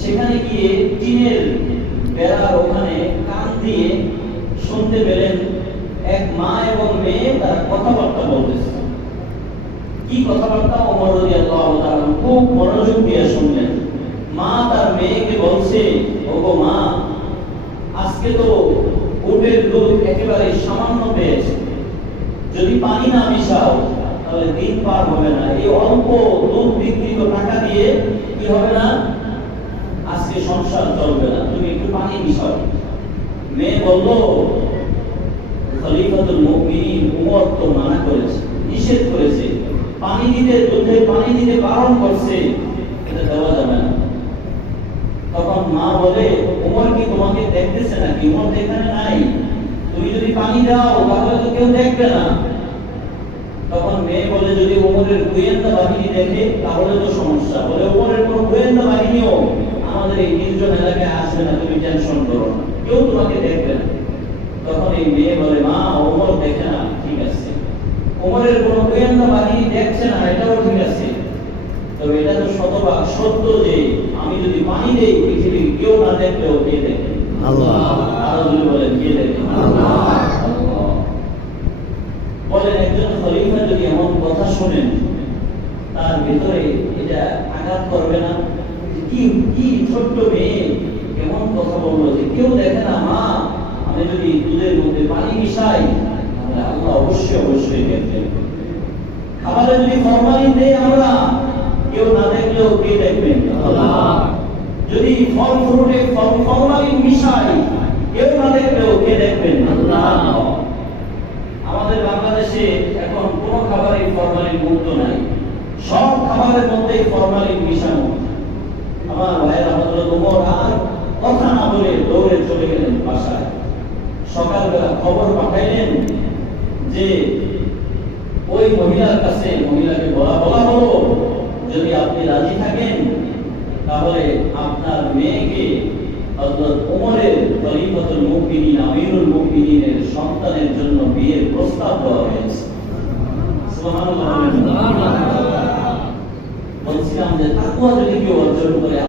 সেখানে গিয়ে টিনের বেড়ার ওখানে কান দিয়ে শুনতে পেলেন এক মা এবং মেয়ে তারা কথাবার্তা বলতেছে। কি কথাবার্তা? ওমর রাদিয়াল্লাহু তাআলা খুব মনোযোগ দিয়ে শুনলেন। মা তার মেয়েকে বলছে, ওগো মা, আজকে তো উটের দুধ একেবারে সামান্য পেয়েছে, যদি পানি না মিশাও তাহলে দিন পার হবে না। এই অল্প দুধ বিক্রিত টাকা দিয়ে কি হবে না, আজকে সংসার চলবে না, তুমি একটু পানি মিশাও। মেয়ে বলল, খলিফাতুল মুমিনিন ওমর তো মানা করেছে, নিষেধ করেছে, পানি দিতে, দুধে পানি দিতে বারণ করছে, এটা দেওয়া যাবে না। তখন মা বলে, ওমর কি তোমাকে দেখতেছে নাকি? ওমর তো এখানে নাই, তুমি যদি পানি দাও তাহলে তো কেউ দেখবে না। তখন মেয়ে বলে, যদি ওমরের গোয়েন্দা বাহিনী দেখে তাহলে তো সমস্যা। বলে, ওমরের কোনো গোয়েন্দা বাহিনীও আমাদের এই নির্জন এলাকায় আসবে না, তুমি টেনশন করো না, কেউ তোমাকে দেখবে না। তখন এই মেয়ে বলে, মা, ওমর দেখে না, ঠিক আছে, ওমরের কোনো গোয়েন্দা বাহিনী দেখছে না, এটাও ঠিক আছে, তবে এটা তো শতভাগ সত্য যে আমি যদি পানি দেই পৃথিবীর কেউ না দেখলেও কে দেখে? আল্লাহ। আরো যদি বলেন, কে দেখে? আল্লাহ। বলেন, একজন খলিফা যদি এমন কথা শুনেন, তার ভিতরে এটা আঘাত করবে না? কি কি ছোট্ট মেয়ে এমন কথা বললো যে কেউ দেখে না, মা, আমি যদি দুধের মধ্যে পানি মিশাই তাহলে আল্লাহ অবশ্যই দেখবেন। খাবারে যদি ফরমালিন দেই আমরা, কেউ না দেখলেও কে দেখবেন? আল্লাহ। যদি ফল ফ্রুটে ফরমালিন মিশাই, কেউ না দেখলেও কে দেখবেন? আল্লাহ। আমাদের বাংলাদেশে এখন কোন খাবারে ফরমালিন মুক্ত নাই, সব খাবারের মধ্যেই ফরমালিন মিশানো। আমার ভাইয়েরা, হযরত ওমর আর কথা না বলে দৌড়ে চলে গেলেন বাসায়। সকালবেলা খবর পাঠাইলেন যে ওই মহিলার কাছে, মহিলাকে বলা হলো, যদি আপনি রাজি থাকেন তাহলে আপনার মেয়েকে হযরত ওমরের, খলিফাতুল মুমিনিন, আমিরুল মুমিনিনের সন্তানের জন্য বিয়ের প্রস্তাব দেওয়া হয়েছে। সুবহানাল্লাহ। বলছিলাম যে তাকওয়া যদি কেউ অর্জন করে